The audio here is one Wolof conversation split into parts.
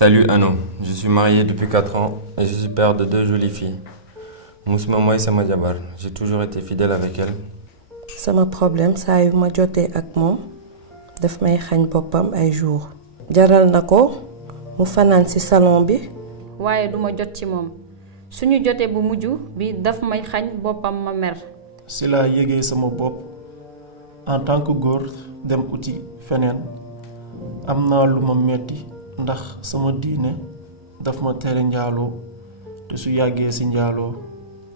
Salut Anno, je suis marié depuis 4 ans et je suis père de 2 jolies filles. Mousma mooy sama jabar, j'ai toujours été fidèle avec elle. Sama problème saa yu ma jotee ak moom daf may xañ boppam ay jours. Jaral na ko mu fanaan ci salon bi. waaye duma jot ci moom suñu jotee bu mujj bi daf may xañ boppam ma mer. si laa yégee sama bopp en tant que góor dem uti feneen am naa lu ma metti ndax sama diine daf ma tere njaaloo te su yàggee ci njaaloo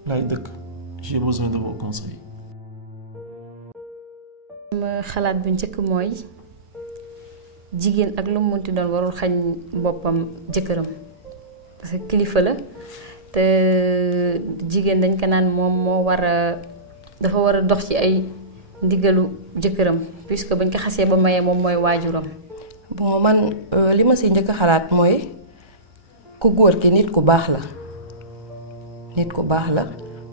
lay dëkk. J'ai besoin de vos conseils. ma xalaat bu njëkk mooy jigéen ak lu mu munti doon warul xañ boppam jëkkëram parce que kilifa la te jigéen dañ ko naan moom moo war a dafa war a dox ci ay ndigalu jëkkëram puisque bañ ko xasee ba mayee moom mooy waajuram. Bon man li ma ci njëkk xalaat mooy ku góor ki nit ku baax la nit ku baax la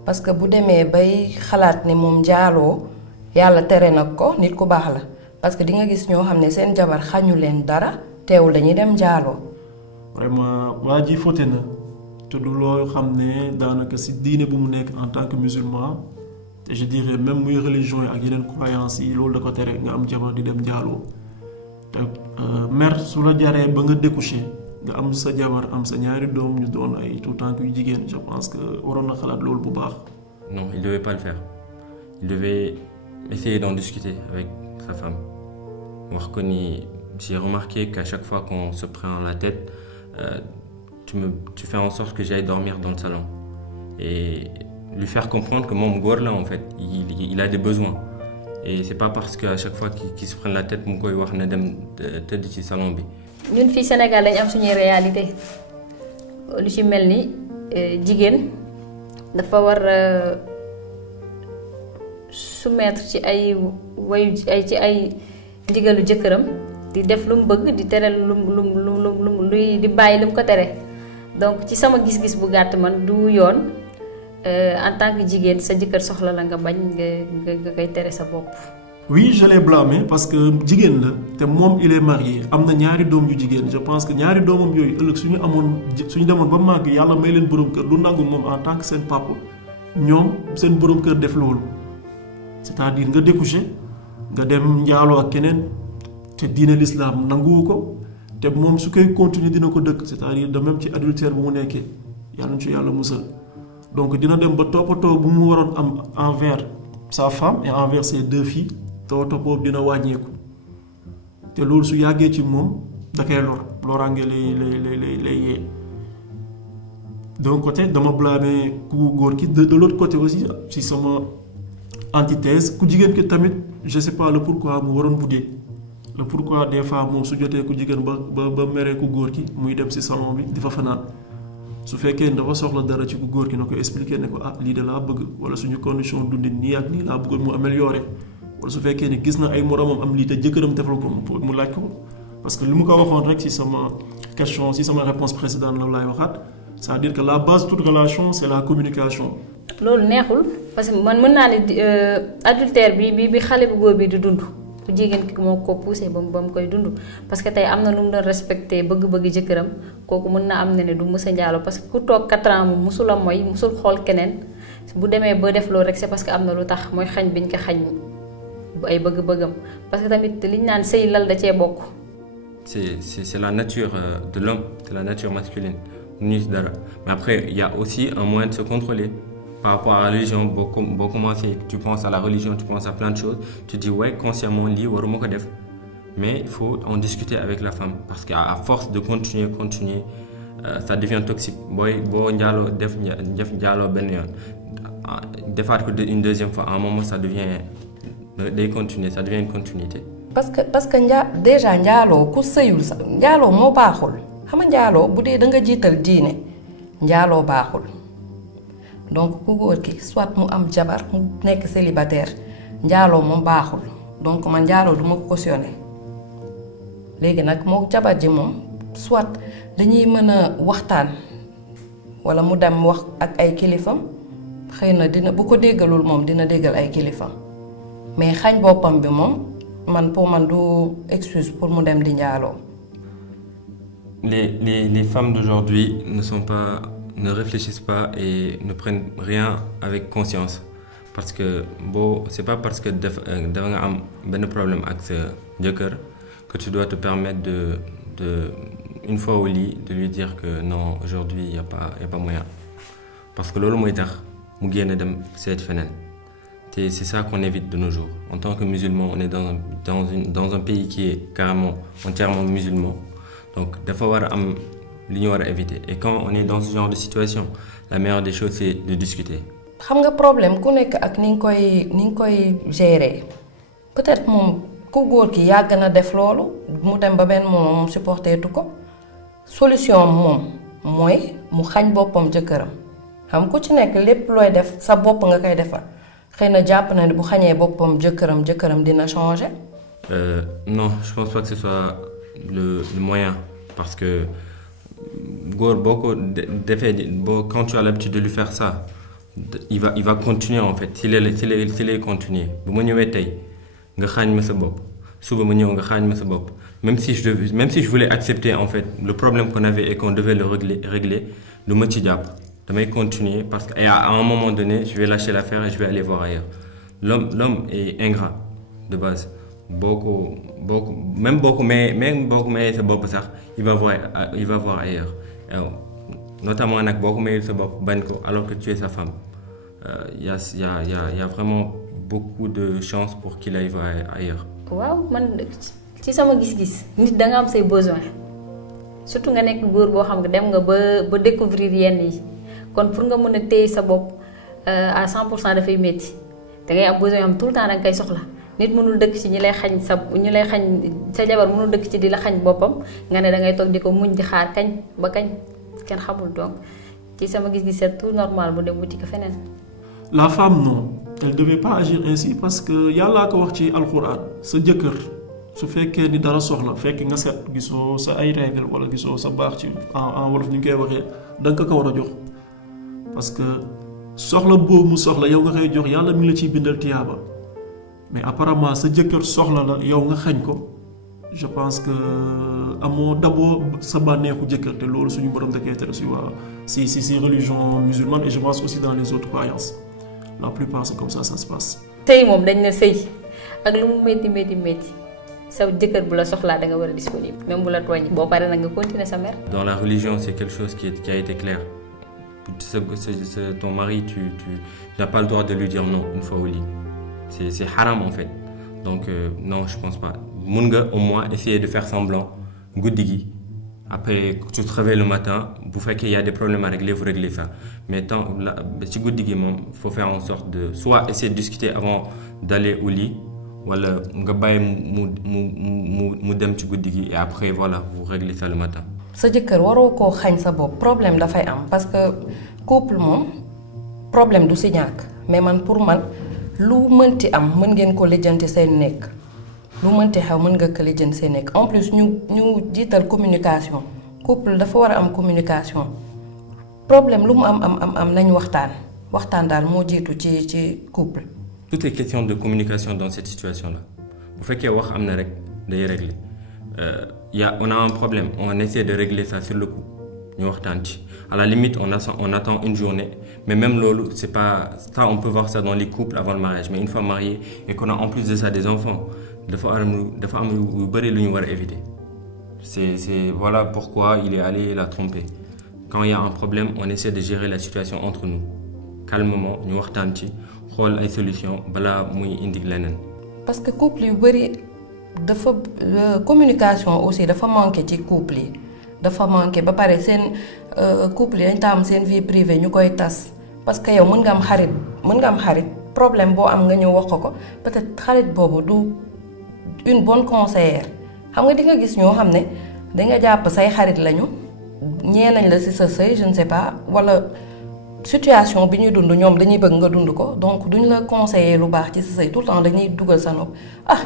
parce que bu demee bay xalaat ne moom njaaloo yàlla tere nag ko nit ku baax la parce que di nga gis ñoo xam ne seen jabar xañu leen dara teewul dañuy dem njaaloo. Vraiment waa ji fóote na te du loo xam ne daanaka ci diine bu mu nekk en tant que musulman te je dirais même muy religion yi ak yeneen croyances yi loolu da ko tere nga am jabar di dem njaaloo te mère su la jaree ba nga découcher nga am sa jabar am sa ñaari doom ñu doon ay tout temps yu jigéen je pense que waroon na xalaat loolu bu baax. Non, il devait pas le faire. Il devait essayer d'en discuter avec sa femme. J'ai remarqué qu'à chaque fois qu'on se prend la tête, tu fais en sorte que j'aille dormir dans le salon. Et lui faire comprendre que mon gour là en fait, il a des besoins. Et c'est pas parce qu'à chaque fois qu'il se prend la tête, mon koy wax na dem tëdd ci salon bi. ñun fii Sénégal dañ am suñuy réalité lu ci mel ni jigéen dafa war soumettre ci ay ci ay ndigalu jëkkëram di def lu mu bëgg di tere luy di bàyyi lu mu ko tere donc ci sama gis-gis bu gàtt man du yoon en tant que jigéen sa jëkkër soxla la nga bañ nga koy tere sa bopp. Oui, je l'ai blâmé parce que jigéen la te moom il est marié am na ñaari doom yu jigéen je pense que ñaari doomam yooyu ëllëg suñu demoon ba màgg yàlla may leen borom kër lu nangu moom en tant que seen papa ñoom seen borom kër def loolu c'est-à-dire nga découcher nga dem njaaloo ak keneen te diine l'islam nanguwu ko te moom su koy continuer dina ko dëkk c'est-à-dire de même ci adultère bu mu nekkee yàlla ci yàlla musal donc dina dem ba toppatoo bu mu waroon am envers sa femme et envers ses 2 filles toppatoo boobu dina wàññeeku te loolu su yàggee ci moom da koy loraange lay yee d'un côté dama blâmer ku góor ki de l'autre côté aussi si sama antithèse ku jigéen ki tamit je sais pas le pourquoi mu waroon buddee le pourquoi des fois moom su jotee ku jigéen ba meree ku góor ki muy dem ci salon bi di fa fanaan su fekkee dafa soxla dara ci ku góor ki na ko expliquer ne ko lii de laa bëgg wala suñu condition dundin nii ak nii laa bëggoon mu améliorer wala su fekkee ne gis na ay moromam am lii te jëkkëram defal ko mu laaj ko parce que li mu ko waxoon rek ci sama question ci sama réponse précédente la laay waxaat c'est-à-dire que la base de toute relation c'est la communication. loolu neexul parce que man mën naa ne adultère bi xale bu góor bi di dund ku jigéen ki moo ko poussé ba mu koy dund parce que tey am na nu mu doon respecté bëgg-bëgg jëkkëram kooku mën na am ne du mës a njaaloo parce que ku toog 4 ans mu musula mooy musul xool keneen bu demee ba def loolu rek c'est parce que am na lu tax mooy xañ biñ ko xañ ay bëgg-bëggam parce que tamit liñ naan sëy lal da cee bokk. C'est la nature de l'homme, c'est la nature masculine. Mais après, il y a aussi un moyen de se contrôler. Par rapport à la religion, beaucoup commencer, tu penses à la religion, tu penses à plein de choses, tu dis ouais, consciemment, mais il faut en discuter avec la femme parce qu'à force de continuer, ça devient toxique. Une deuxième fois, à un moment, ça devient une continuité. Parce que déjà njaaloo ku sëyul sax njaaloo moo baaxul xam nga njaaloo bu dee da nga jiital diine njaaloo baaxul donc ku góor ki soit mu am jabar mu nekk célibataire njaaloo moom baaxul donc man njaaloo du ma ko cautionné léegi nag moo jabar ji moom soit dañuy mën a waxtaan wala mu dem wax ak ay kilifam xëy na dina bu ko déggalul moom dina déggal ay kilifam mais xañ boppam bi moom man pour man du excuse pour mu dem di njaaloo les femmes d'aujourd'hui ne réfléchissent pas et ne prennent rien avec conscience. Parce que bon, c'est pas parce que tu as un problème avec ce jëkkër que tu dois te permettre une fois au lit, de lui dire que non, aujourd'hui, il n'y a pas moyen. Parce que lolo moy tax mu génn dem seet feneen. C'est ça qu'on évite de nos jours. En tant que musulman, on est dans un pays qui est carrément entièrement musulman. Donc, il faut éviter. Et quand on est dans ce genre de situation, la meilleure des choses, c'est de discuter. Xam nga problème ku nekk ak ni nga koy gérer peut-être moom ku góor ki yàgg na def loolu mu dem ba benn moom supporteetu ko solution moom mooy mu xañ boppam jëkkëram xam ku ci nekk lépp looy def sa bopp nga koy defal xëy na jàpp na ne bu xañee boppam jëkkëram dina changer. Non, je pense pas que ce soit le moyen parce que góor quand tu as l'habitude de lui faire ça, il va continuer en fait. S'il est continuer, même si je voulais accepter en fait le problème qu'on avait et qu'on devait le régler, le je vais continuer parce qu'à un moment donné, je vais lâcher l'affaire et je vais aller voir ailleurs. L'homme est ingrat de base. Même beaucoup, mais c'est bon pour ça. Il va voir ailleurs. Notamment avec beaucoup, mais c'est bon alors que tu es sa femme. Il y a vraiment beaucoup de chances pour qu'il aille voir ailleurs. Wow, man ci sama gis-gis nit da nga am say besoin surtout nga nek goor bo xam nga dem nga ba découvrir yenn yi kon pour nga mëna téy sa bop à 100% da fay metti da ngay am besoin am tout le temps da nga kay soxla nit mënul dëkk ci ñi lay xagn sa jabar mënul dëkk ci di la xagn bopam nga ne da ngay tok diko muñ di xaar kañ ba kañ ken xamul donc ci sama gis-gis c'est tout normal bu dem wuti ko fenen. La femme non, elle ne devait pas agir ainsi parce que yalla ko wax ci alcorane sa jëkkër su fekkee ni dara soxla fekk nga set gisoo sa ay règle wala gisoo sa baax ci en wolof ni koy waxee da nga ko war a jox parce que soxla boobu mu soxla yow nga koy jox yàlla mi la ciy bindal tiyaaba mais apparemment sa jëkkër soxla la yow nga xañ ko je pense que amoo d'abord sa bànneexu jëkkër te loolu suñu borom da koy tere si religion musulmane et je pense aussi dans les autres croyances la plupart c'est comme ça se passe. Sëy moom dañ ne sëy ak lu mu métti sa jëkkër bu la soxlaa da nga war a disponible même bu la tooñ boo paree nag nga continuer sa mère. Dans la religion c'est quelque chose qui a été clair. Ton mari tu n'as pas le droit de lui dire non une fois au lit. C'est haram en fait. Donc non je pense pas. Mun nga au moins essayer de faire semblant guddi gi après tu te réveilles le matin bu fekkee y a des problèmes à régler vous réglez ça mais tant ci guddi gi moom faut faire en sorte de soit essayer de discuter avant d'aller au lit wala nga bàyyi mu dem ci guddi gi et après voilà vous réglez ça le matin. sa jëkkër waroo koo xañ sa bopp problème dafay am parce que couple moom problème du si ñàkk mais man pour man lu mënti am mën ngeen ko lijjanti seen nekk lu mënti xew mën nga ko lijjanti seen nekk en plus ñu jiital communication couple dafa war a am communication problème lu mu am nañ waxtaan daal moo jiitu ci couple. Tout est question de communication dans cette situation-là. Vous faites qu'il y a régler. On a un problème, on essaie de régler ça sur le coup. À la limite, on attend une journée. Mais même lolo, c'est pas ça, on peut voir ça dans les couples avant le mariage. Mais une fois marié et qu'on a en plus de ça des enfants, de fois éviter. C'est voilà pourquoi il est allé la tromper. Quand il y a un problème, on essaie de gérer la situation entre nous. Calmement, nous xool ay solution bala muy indi leneen. Parce que couple yu bari dafa communication aussi dafa manquer ci couple yi dafa manquer ba pare seen couple yi dañ tam seen vie privée ñukoy tass parce que yow mën nga am xarit problème bo am nga ñëw wax ko peut-être xarit bobu du une bonne conseillère xam nga di nga gis ñoo xamné da nga japp say xarit lañu ñee nañ la ci sa sëy je ne sais pas wala situation bi ñuy dund ñoom dañuy bëgg nga dund ko donc duñ la conseiller lu baax ci sa sëy tout le temps dañuy dugal sa nopp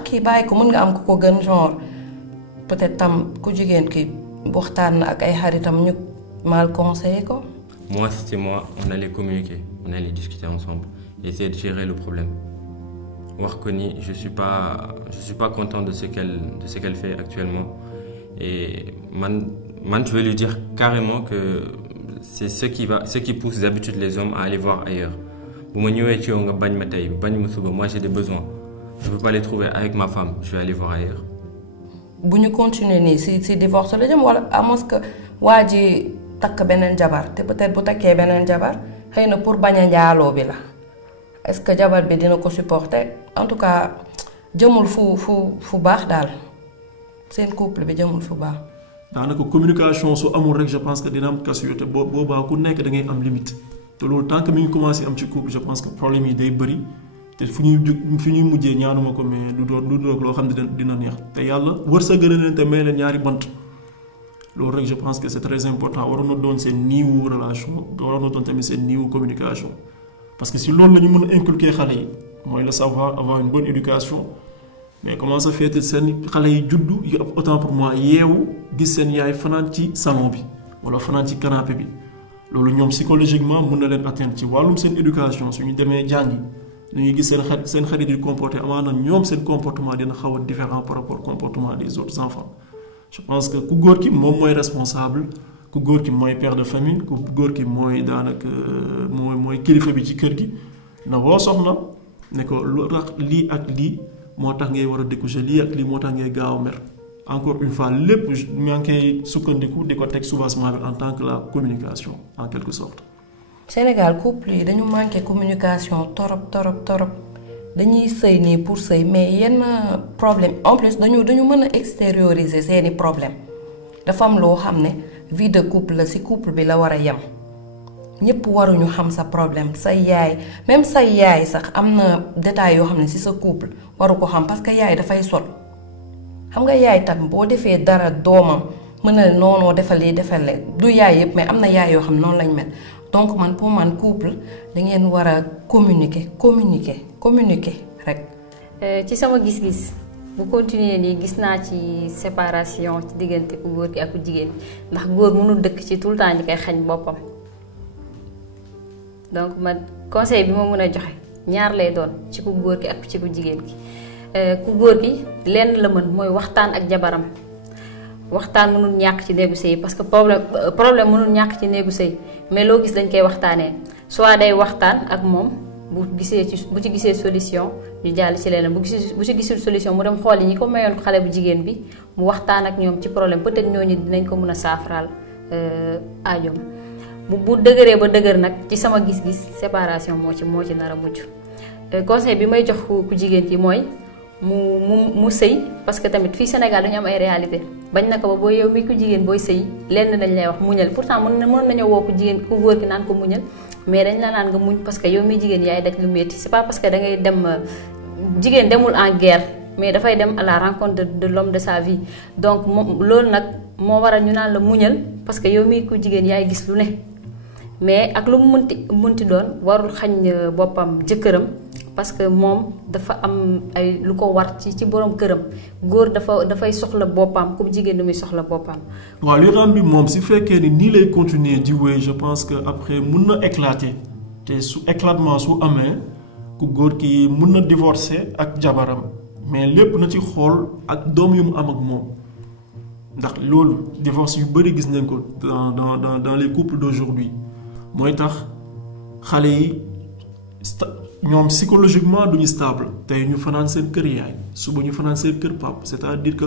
kii bàyyi ko mën nga am ku ko gën genre peut-être tam ku jigéen ki waxtaan ak ay xaritam ñu mal conseiller ko. Moi c'était moi on allait communiquer on allait discuter ensemble et essayer de gérer le problème wax ko ni je suis pas content de ce qu'elle fait actuellement et man moi, je vais lui dire carrément que c'est ce qui pousse d'habitude les hommes à aller voir ailleurs. Moi, j'ai des besoins. Je ne peux pas les trouver avec ma femme. Je vais aller voir ailleurs. Si nous continuons si divorce, à moins que Wadi tak benen jabar, peut-être bu takkee benen jabar, xeyna pour baña ndialo bi la. Est-ce que jabar bi dina ko supporter? En tout cas, jëmul fu baax dal. Seen couple bi jëmul fu baax. Danaka communication su amul rek je pense que dina am cassure te boba ku nekk da ngay am limite. Te loolu tant que mi ngi commencé am ci couple je pense que problème yi day bëri te fu ñuy mujjee ñaanuma ko mais du doon loo xam ne dina neex te yàlla wërsëgal leen te may leen ñaari bant loolu rek je pense que c'est très important waroon na doon seen niiwu relation waroon na doon tamit seen niiwu communication parce que si loolu la ñu mën a inculquer xale yi mooy le savoir avoir une bonne éducation mais comment ça fait seen xale yi juddu autant pour moi yeewu gis seen yaay fanaan ci salon bi wala fanaan ci canapé bi loolu ñoom psychologiquement mën na leen atteindre ci wàllum seen éducation suñu demee jàngi ñu ngi gis seen xarit di comporter amaana ñoom seen comportement dina xaw a différent par rapport au comportement des autres enfants je pense que ku góor ki moom mooy responsable ku góor ki mooy père de famille ku góor ki mooy daanaka mooy kilifa bi ci kër gi na woo soxna ne ko lu tax lii ak lii moo tax ngay war a découcher lii ak lii moo tax ngay gaaw a mer encore une fois lépp maa ngi koy sukkandiku di ko teg soubassement bi en tant que la communication en quelque sorte. Sénégal couple yi dañu manqué communication torop dañuy sëy nii pour sëy mais yenn problème en plus dañu mën a extérioriser seeni problème dafa am loo xam ne vie de couple la ci couple bi la war a yem ñëpp waruñu xam sa problème say yaay même say yaay sax am na détail yoo xam ne ci sa couple waru ko xam parce que yaay dafay sol xam nga yaay tam boo defee dara doomam mën na noonoo defal du yaay yëpp mais am na yaay yoo xam ne noonu lañ mel donc man pour man couple da ngeen war a communiquer rek. ci sama gis-gis bu continuer nii gis naa ci séparation ci diggante ku góor ki ak ku jigéen ndax góor mënul dëkk ci tout le temps ñi koy xañ boppam donc man conseil bi ma mën a joxe ñaar lay doon ci ku góor ki ak ci ku jigéen ki ku góor ki lenn la mën mooy waxtaan ak jabaram waxtaan mënul ñàkk ci néegu sëy parce que problème mënul ñàkk ci néegu sëy mais loo gis dañ koy waxtaanee soit day waxtaan ak moom bu ci gisee solution ñu jàll ci leneen bu ci gisul solution mu dem xool yi ñi ko mayoon xale bu jigéen bi mu waxtaan ak ñoom ci problème peut-être ñooñu dinañ ko mën a saafaraal aajoom bu dëgëree ba dëgër nag ci sama gis-gis séparation moo ci nar a mujj conseil bi may jox ku jigéen ki mooy mu sëy parce que tamit fii Sénégal dañu am ay réalité bañ na ko ba booy yow mi ku jigéen booy sëy lenn dañ lay wax muñal pourtant mën nañoo woo ku jigéen ku góor ki naan ko muñal mais dañ la naan nga muñ parce que yow mi jigéen yaay daj lu metti c'est pas parce que da ngay dem jigéen demul en guerre mais dafay dem à la rencontre de l'homme de sa vie donc loolu nag moo waral ñu naan la muñal parce que yow mi ku jigéen yaay gis lu ne mais ak lu mu munti doon warul xañ boppam jëkkëram parce que moom dafa am ay lu ko war ci borom këram góor dafay soxla boppam comme jigéen muy soxla boppam. waaw li ram bi moom si fekkee ni nii lay continuer di wéy je pense que après mun na éclater te su éclatement su amee ku góor ki mun na divorcer ak jabaram mais lépp na ci xool ak doom yu mu am ak moom ndax loolu divorce yu bëri gis nañ ko dans les couples d'aujourd'hui mooy tax xale yi ñoom psychologiquement duñu stable tey ñu fanaan seen kër yaay suba ñu fanaan seen kër pap c'est-à-dire que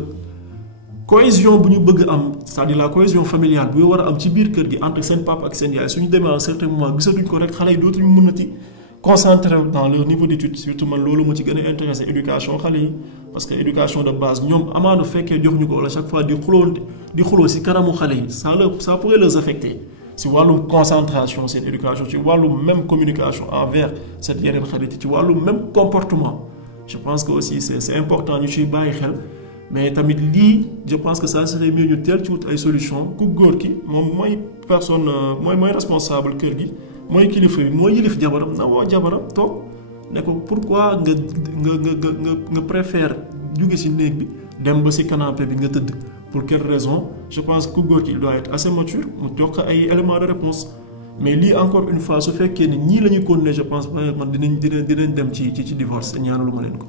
cohésion bu ñu bëgg am c'est-à-dire la cohésion familiale bu war a am ci biir kër gi entre seen pap ak seen yaay suñu demee à un certain moment gisatuñ ko rek xale yi dootuñu mën a ci concentrer dans leur niveau d'étude surtout man loolu ma ci gën a intéressé éducation xale yi parce que éducation de base ñoom amaana fekkee jox ñu ko wala chaque fois di xuloo si kanamu xale yi ça pourrait les affecter ci wàllum concentration seen éducation ci wàllum même communication envers cette yeneen xarit ci wàllum même comportement je pense que aussi c'est important ñu ciy bàyyi xel mais tamit lii je pense que ça serait mieux ñu teel ci wut ay solution ku góor ki moom mooy personne mooy responsable kër gi mooy kilifa bi mooy yilif jabaram na woo jabaram toog ne ko pourquoi nga préfère jóge ci néeg bi dem ba ci canapé bi nga tëdd pour quelle raison je pense que ku góor ki il doit être assez mature mu jox ay éléments de réponse mais lii encore une fois su fekkee ni ñii la ñuy continuer je pense man dinañ dem ci divorce ñaanalu ma leen ko